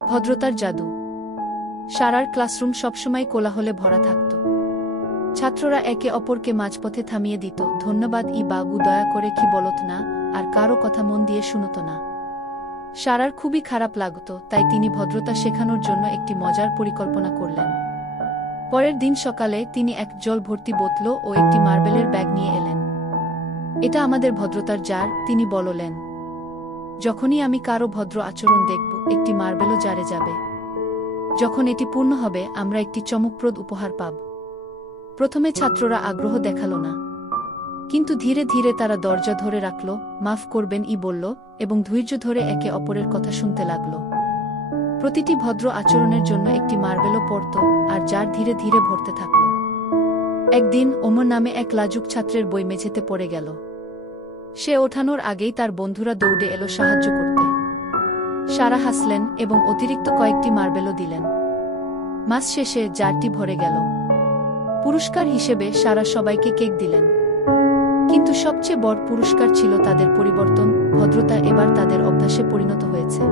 ভদ্রতার জাদু। সারার ক্লাসরুম সবসময় কোলাহলে ভরা থাকত। ছাত্ররা একে অপরকে মাঝপথে থামিয়ে দিত, ধন্যবাদ বাবু, দয়া করে কি বলত না, আর কারো কথা মন দিয়ে শুনত না। সারার খুবই খারাপ লাগত, তাই তিনি ভদ্রতা শেখানোর জন্য একটি মজার পরিকল্পনা করলেন। পরের দিন সকালে তিনি এক জল ভর্তি বোতল ও একটি মার্বেলের ব্যাগ নিয়ে এলেন। এটা আমাদের ভদ্রতার জার, তিনি বললেন। যখনই আমি কারো ভদ্র আচরণ দেখব, একটি মার্বেলও জারে যাবে। যখন এটি পূর্ণ হবে, আমরা একটি চমকপ্রদ উপহার পাব। প্রথমে ছাত্ররা আগ্রহ দেখাল না, কিন্তু ধীরে ধীরে তারা দরজা ধরে রাখল, মাফ করবেন বলল, এবং ধৈর্য ধরে একে অপরের কথা শুনতে লাগল। প্রতিটি ভদ্র আচরণের জন্য একটি মার্বেলও পড়ত, আর জার ধীরে ধীরে ভরতে থাকল। একদিন ওমর নামে এক লাজুক ছাত্রের বই মেঝেতে পড়ে গেল। সে ওঠানোর আগেই তার বন্ধুরা দৌড়ে এলো সাহায্য করতে। সারা হাসলেন এবং অতিরিক্ত কয়েকটি মার্বেলও দিলেন। মাস শেষে জারটি ভরে গেল। পুরস্কার হিসেবে সারা সবাইকে কেক দিলেন। কিন্তু সবচেয়ে বড় পুরস্কার ছিল তাদের পরিবর্তন। ভদ্রতা এবার তাদের অভ্যাসে পরিণত হয়েছে।